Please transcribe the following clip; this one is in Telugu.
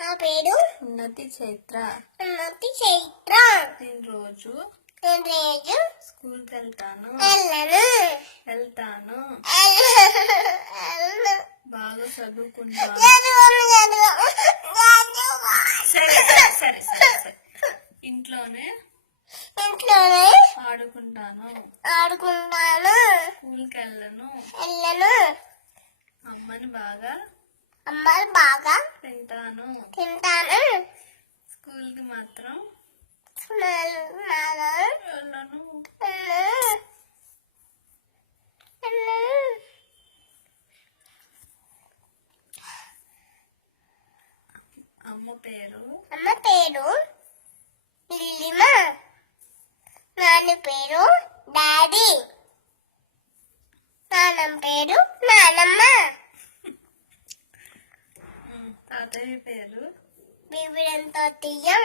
నా పేరు ఉన్నతి చైత్ర. ఉన్నతి చైత్ర. నేను రోజు స్కూల్కి వెళ్తాను. బాగా చదువుకుంటాను. సరే సరే సరే సరే. ఇంట్లోనే ఆడుకుంటాను. స్కూల్కి వెళ్ళను. అమ్మని బాగా తింటాను. స్కూల్కి మాత్రం వెళ్ళను. అమ్మ పేరు లిల్లిమ. నాన్న పేరు డాడీ. నాన్నమ్మ పేరు నానమ్మ. తాతయ్య పేరు బీబీరంతో తీయం.